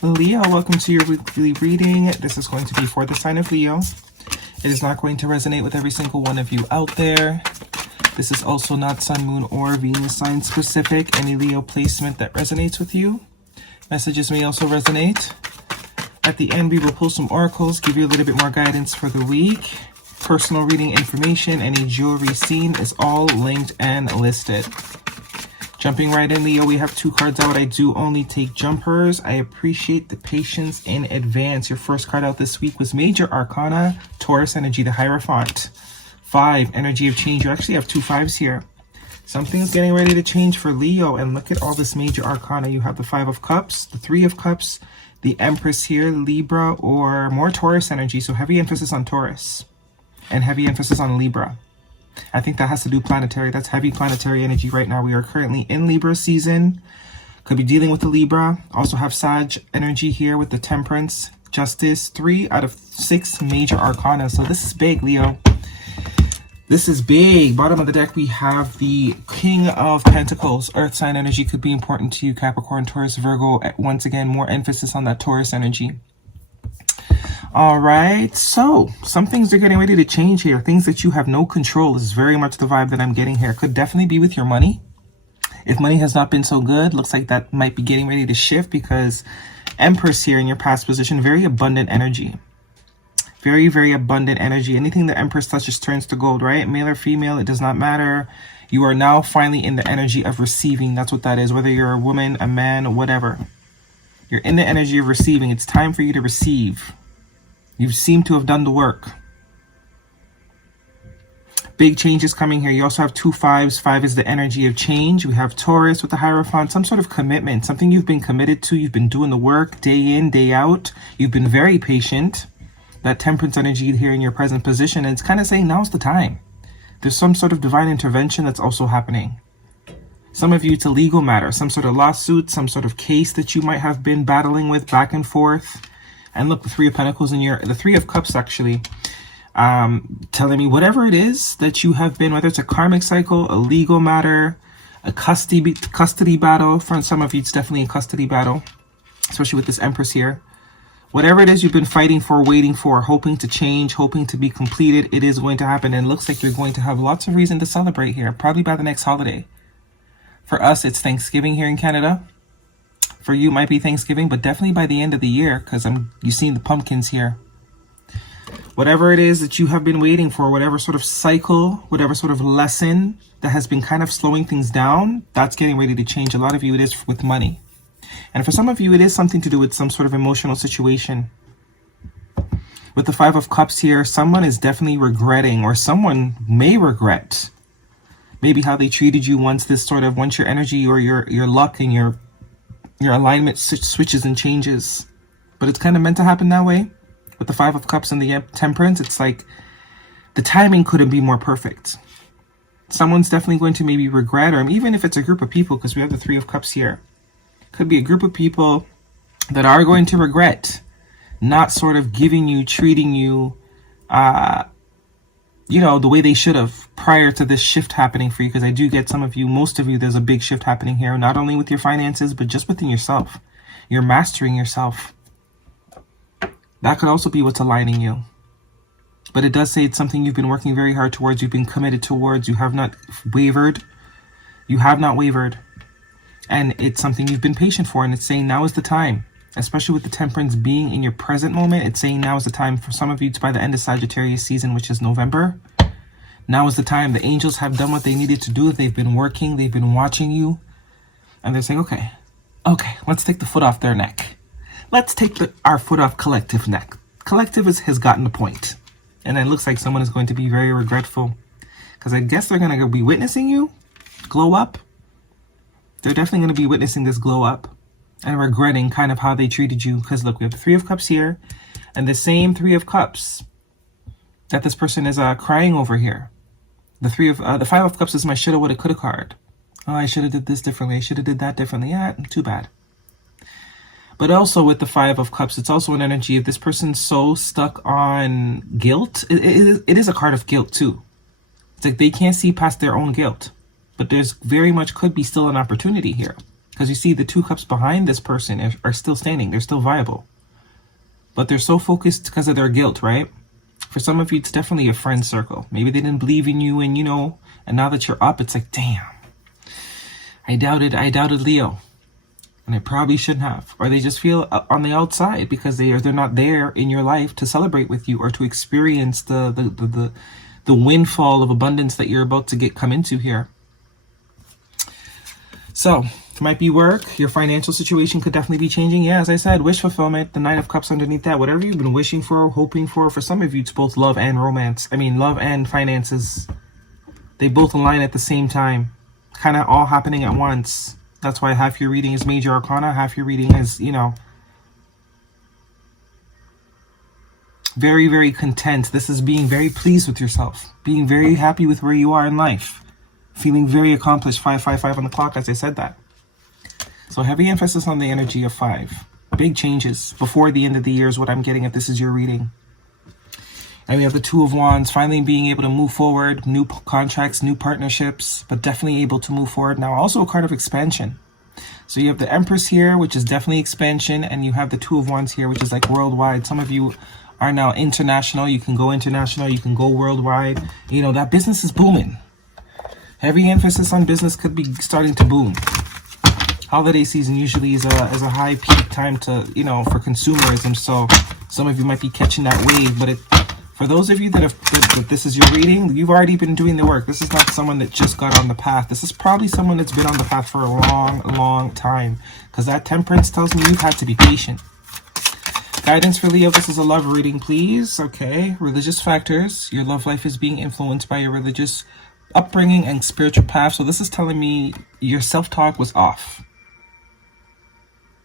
Leo, welcome to your weekly reading. This is going to be for the sign of Leo. It is not going to resonate with every single one of you out there. This is also not Sun, Moon, or Venus sign specific. Any Leo placement that resonates with you. Messages may also resonate. At the end, we will pull some oracles, give you a little bit more guidance for the week. Personal reading information, any jewelry seen is all linked and listed. Jumping right in, Leo, we have 2 cards out. I do only take jumpers. I appreciate the patience in advance. Your first card out this week was Major Arcana, Taurus energy, the Hierophant. 5, energy of change. You actually have 2 5s here. Something's getting ready to change for Leo. And look at all this Major Arcana. You have the 5 of Cups, the 3 of Cups, the Empress here, Libra, or more Taurus energy. So heavy emphasis on Taurus and heavy emphasis on Libra. I think that has to do planetary. That's heavy planetary energy right now. We are currently in Libra season. Could be dealing with the Libra. Also have Sag energy here with the Temperance, Justice. 3 out of 6 major arcana. So this is big, Leo. This is big. Bottom of the deck, we have the King of Pentacles. Earth sign energy could be important to you, Capricorn, Taurus, Virgo. Once again, more emphasis on that Taurus energy. All right, so some things are getting ready to change here. Things that you have no control. This is very much the vibe that I'm getting here. Could definitely be with your money. If money has not been so good, looks like that might be getting ready to shift because Empress here in your past position, very abundant energy. Very, very abundant energy. Anything the Empress touches turns to gold, right? Male or female, it does not matter. You are now finally in the energy of receiving. That's what that is. Whether you're a woman, a man, whatever. You're in the energy of receiving. It's time for you to receive. You seem to have done the work. Big changes coming here. You also have 2 5s. 5 is the energy of change. We have Taurus with the Hierophant. Some sort of commitment. Something you've been committed to. You've been doing the work day in, day out. You've been very patient. That Temperance energy here in your present position. And it's kind of saying now's the time. There's some sort of divine intervention that's also happening. Some of you, it's a legal matter. Some sort of lawsuit. Some sort of case that you might have been battling with back and forth. And look, the 3 of Pentacles in the 3 of Cups actually, telling me whatever it is that you have been, whether it's a karmic cycle, a legal matter, a custody battle. For some of you, it's definitely a custody battle, especially with this Empress here. Whatever it is you've been fighting for, waiting for, hoping to change, hoping to be completed, it is going to happen. And it looks like you're going to have lots of reason to celebrate here, probably by the next holiday. For us, it's Thanksgiving here in Canada. For you, might be Thanksgiving, but definitely by the end of the year, because you've seen the pumpkins here. Whatever it is that you have been waiting for, whatever sort of cycle, whatever sort of lesson that has been kind of slowing things down, that's getting ready to change. A lot of you, it is with money. And for some of you, it is something to do with some sort of emotional situation. With the 5 of Cups here, someone is definitely regretting, or someone may regret maybe how they treated you once your energy or your luck and your alignment switches and changes. But it's kind of meant to happen that way. With the 5 of Cups and the Temperance, it's like the timing couldn't be more perfect. Someone's definitely going to maybe regret, or even if it's a group of people, because we have the 3 of Cups here. Could be a group of people that are going to regret not sort of giving you, treating you, the way they should have prior to this shift happening for you. Because I do get some of you, most of you, there's a big shift happening here, not only with your finances, but just within yourself. You're mastering yourself. That could also be what's aligning you. But it does say it's something you've been working very hard towards, you've been committed towards, you have not wavered. You have not wavered. And it's something you've been patient for, and it's saying now is the time. Especially with the Temperance being in your present moment, it's saying now is the time. For some of you, it's by the end of Sagittarius season, which is November. Now is the time. The angels have done what they needed to do. They've been working. They've been watching you. And they're saying, okay, let's take the foot off their neck. Let's take our foot off collective neck. Collective has gotten the point. And it looks like someone is going to be very regretful. Because I guess they're going to be witnessing you glow up. They're definitely going to be witnessing this glow up. And regretting kind of how they treated you. Because look, we have the 3 of Cups here. And the same 3 of Cups that this person is crying over here. The 5 of Cups is my shoulda, woulda, coulda card. Oh, I should have did this differently. I should have did that differently. Yeah, too bad. But also with the 5 of Cups, it's also an energy of this person's so stuck on guilt. It is a card of guilt too. It's like they can't see past their own guilt. But there's very much could be still an opportunity here. Because you see, the 2 cups behind this person are still standing. They're still viable. But they're so focused because of their guilt, right? For some of you, it's definitely a friend circle. Maybe they didn't believe in you, and you know, and now that you're up, it's like, damn, I doubted Leo, and I probably shouldn't have. Or they just feel on the outside because they're not there in your life to celebrate with you or to experience the windfall of abundance that you're about to come into here. So it might be work. Your financial situation could definitely be changing. Yeah, as I said, wish fulfillment, the 9 of Cups underneath that. Whatever you've been wishing for, hoping for some of you, it's both love and romance. I mean, love and finances. They both align at the same time. Kind of all happening at once. That's why half your reading is major arcana, half your reading is, you know, very, very content. This is being very pleased with yourself. Being very happy with where you are in life. Feeling very accomplished. 555 on the clock as I said that. So heavy emphasis on the energy of 5. Big changes before the end of the year is what I'm getting if this is your reading. And we have the 2 of Wands, finally being able to move forward. New contracts, new partnerships, but definitely able to move forward. Now also a card of expansion. So you have the Empress here, which is definitely expansion. And you have the 2 of Wands here, which is like worldwide. Some of you are now international. You can go international. You can go worldwide. You know, that business is booming. Heavy emphasis on business could be starting to boom. Holiday season usually is a high peak time to, you know, for consumerism. So some of you might be catching that wave. But for those of you that this is your reading, you've already been doing the work. This is not someone that just got on the path. This is probably someone that's been on the path for a long, long time. Because that Temperance tells me you've had to be patient. Guidance for Leo, this is a love reading, please. Okay, religious factors. Your love life is being influenced by your religious upbringing and spiritual path. So this is telling me your self-talk was off.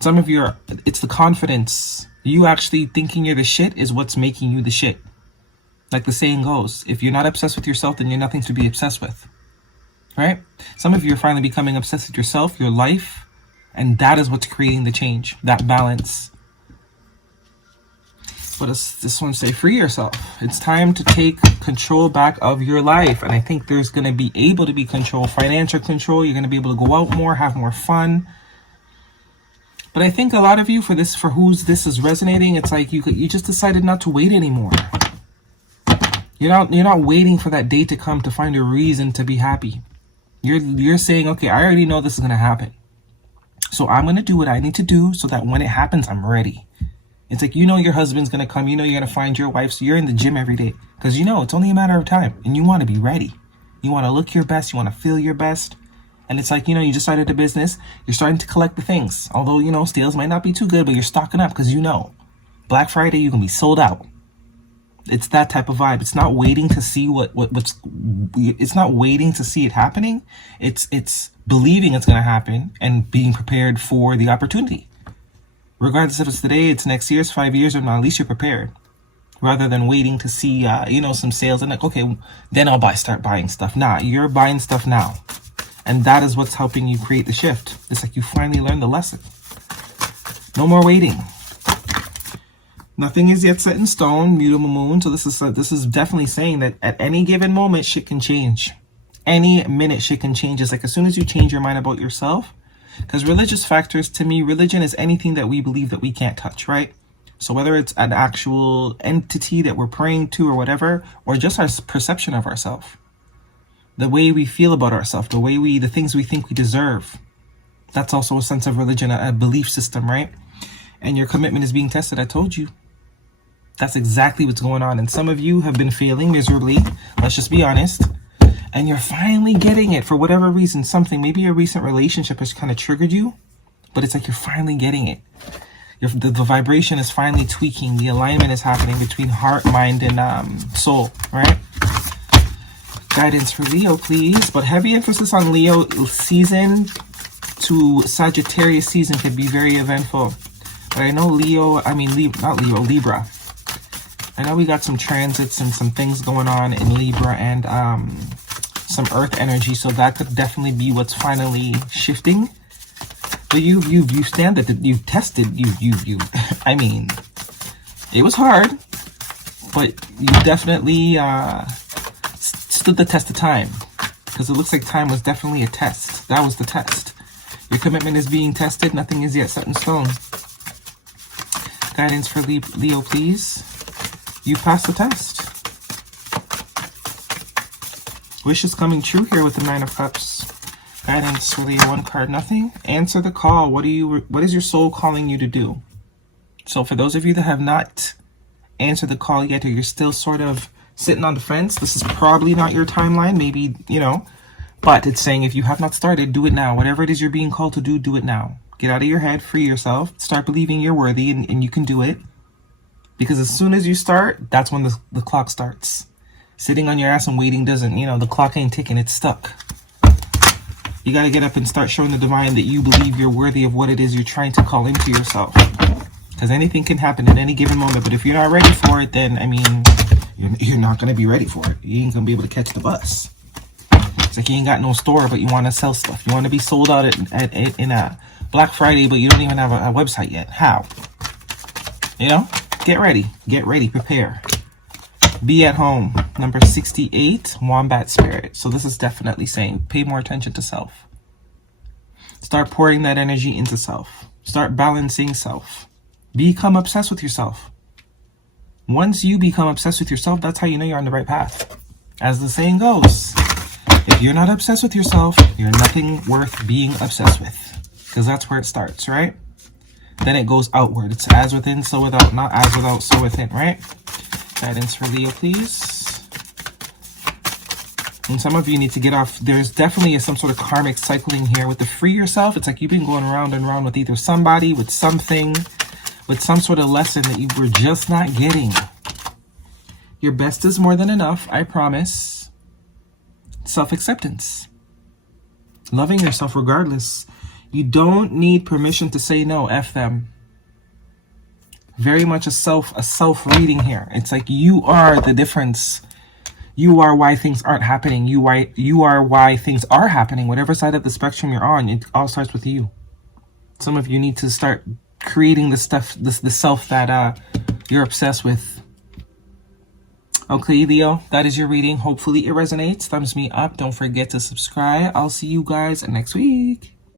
Some of you it's the confidence. You actually thinking you're the shit is what's making you the shit. Like the saying goes, if you're not obsessed with yourself, then you're nothing to be obsessed with. Right? Some of you are finally becoming obsessed with yourself, your life, and that is what's creating the change, that balance. What does this one say? Free yourself. It's time to take control back of your life. And I think there's going to be able to be control, financial control. You're going to be able to go out more, have more fun. But I think a lot of you, for whose this is resonating, it's like you just decided not to wait anymore. You're not waiting for that day to come to find a reason to be happy. You're saying, okay, I already know this is going to happen. So I'm going to do what I need to do so that when it happens, I'm ready. It's like, you know, your husband's going to come. You know, you're going to find your wife. So you're in the gym every day because you know it's only a matter of time and you want to be ready. You want to look your best. You want to feel your best. And it's like, you know, you just started a business. You're starting to collect the things. Although, you know, sales might not be too good, but you're stocking up because you know Black Friday, you can be sold out. It's that type of vibe. It's not waiting to see it's not waiting to see it happening. It's believing it's going to happen and being prepared for the opportunity. Regardless if it's today, it's next year, it's 5 years, or not, at least you're prepared. Rather than waiting to see, you know, some sales and like, okay, then I'll start buying stuff. Nah, you're buying stuff now. And that is what's helping you create the shift. It's like you finally learned the lesson. No more waiting. Nothing is yet set in stone, mutable moon. So this is definitely saying that at any given moment, shit can change. Any minute, shit can change. It's like as soon as you change your mind about yourself, because religious factors, to me, religion is anything that we believe that we can't touch, right? So whether it's an actual entity that we're praying to or whatever, or just our perception of ourselves, the way we feel about ourselves, the things we think we deserve, that's also a sense of religion, a belief system, right? And your commitment is being tested. I told you. That's exactly what's going on. And some of you have been failing miserably. Let's just be honest. And you're finally getting it for whatever reason. Something, maybe a recent relationship has kind of triggered you, but it's like you're finally getting it. The vibration is finally tweaking. The alignment is happening between heart, mind, and soul, right? Guidance for Leo, please. But heavy emphasis on Leo season to Sagittarius season could be very eventful. But I know Libra. I know we got some transits and some things going on in Libra and some earth energy, so that could definitely be what's finally shifting. But you've tested. I mean, it was hard, but you definitely stood the test of time, because it looks like time was definitely a test. That was the test. Your commitment is being tested. Nothing is yet set in stone. Guidance for Leo, please. You passed the test. Wish is coming true here with the Nine of Cups. Guidance for Leo, one card, nothing. Answer the call. What is your soul calling you to do? So for those of you that have not answered the call yet, or you're still sort of sitting on the fence, this is probably not your timeline. Maybe, you know, but it's saying if you have not started, do it now. Whatever it is you're being called to do, do it now. Get out of your head, free yourself, start believing you're worthy and you can do it. Because as soon as you start, that's when the clock starts. Sitting on your ass and waiting doesn't, you know, the clock ain't ticking, it's stuck. You got to get up and start showing the divine that you believe you're worthy of what it is you're trying to call into yourself. Because anything can happen at any given moment. But if you're not ready for it, then, I mean, you're not going to be ready for it. You ain't going to be able to catch the bus. It's like you ain't got no store, but you want to sell stuff. You want to be sold out in a Black Friday, but you don't even have a website yet. How? You know? Get ready. Get ready. Prepare. Be at home. Number 68, Wombat Spirit. So this is definitely saying pay more attention to self. Start pouring that energy into self. Start balancing self. Become obsessed with yourself. Once you become obsessed with yourself, that's how you know you're on the right path. As the saying goes, if you're not obsessed with yourself, you're nothing worth being obsessed with. Because that's where it starts, right? Then it goes outward. It's as within, so without. Not as without, so within, right? Guidance for Leo, please. And some of you need to get off. There's definitely some sort of karmic cycling here with the free yourself. It's like you've been going around and around with either somebody, with something, with some sort of lesson that you were just not getting. Your best is more than enough, I promise. Self-acceptance. Loving yourself regardless. You don't need permission to say no. F them. Very much a self reading here. It's like you are the difference. You are why things aren't happening. You are why things are happening. Whatever side of the spectrum you're on, it all starts with you. Some of you need to start creating the stuff, the self that you're obsessed with. Okay, Leo, that is your reading. Hopefully it resonates. Thumbs me up. Don't forget to subscribe. I'll see you guys next week.